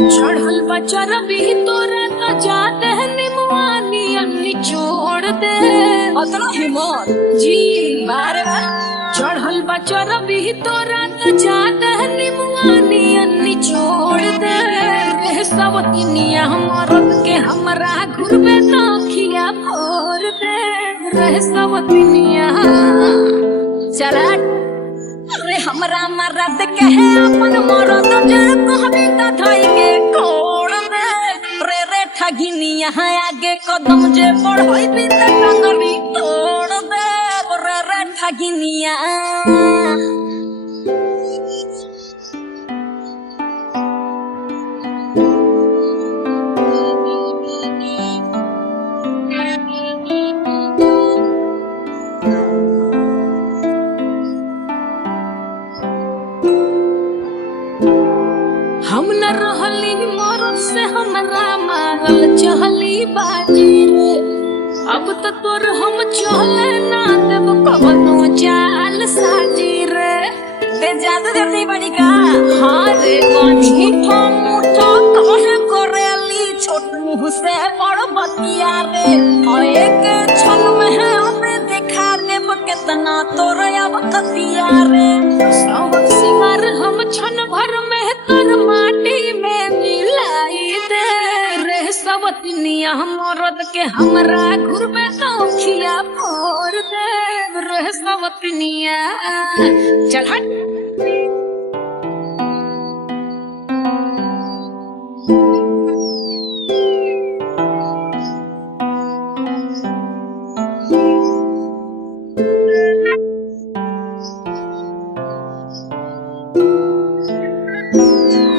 चढ़ल बचर भी तोरा तो जाते है निमुआनी अन्नी छोड़ दे अतना हिम्मत जी। बारे बार चढ़ल बचर भी तोरा तो जाते है निमुआनी अन्नी छोड़ दे सब दुनिया मरद के हमरा घुरबे तो खिया फोड़ दे रह सब दुनिया चला। अरे हमरा मरद के है अपन मरद जे कहबी त धई के कोड़ दे रे रे ठगिनिया आगे कदम जे बढ़ई भी त टंगरी तोड़ दे रे रे ठगिनिया। हम न रहली मरद से हमरा मारल चहली बाजी रे अब तो तोर हम चले ना देव कवनो चाल साजी रे ते ज्यादा जल्दी बनी का हाँ रे झूठो मूठो कहे करेली छोट मुँह से बड़ बतिया रे और एक छल में है हमें देखा देव कितना तोर अब कतिया रे सब सिंगार हम छन भर में तर माटी में मिलाई दे रे सब दुनिया मरद के हमरा घुरबे तो खिया फोड़ दे रे सब दुनिया चल हट।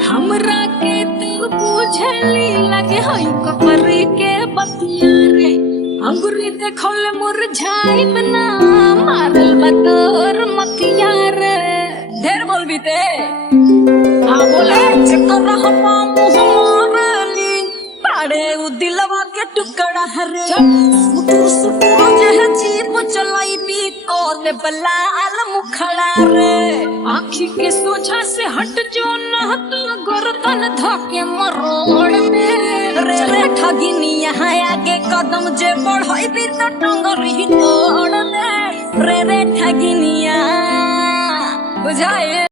हमरा के तू बुझली लगे हई कपरी के बतिया रे अंगुरी देखल मुरझाई बना मारल बतोर मतिया रे ढेर बोल भी ते हाँ बोले चक्कर हवा मुँह मारली पाड़े उ दिलवा के टुकड़ा हरे सुटुर सुटुर जे जीप चलाई भी कोने बलाल मुखड़ा रे आँखी के सोझा से हट जो न तो गर्दन धके मरोड़ दे रे रे ठगिनिया आगे कदम जे बढ़ई भी तो टंगरी तोड़ दे रे रे ठगिनिया बुझाए।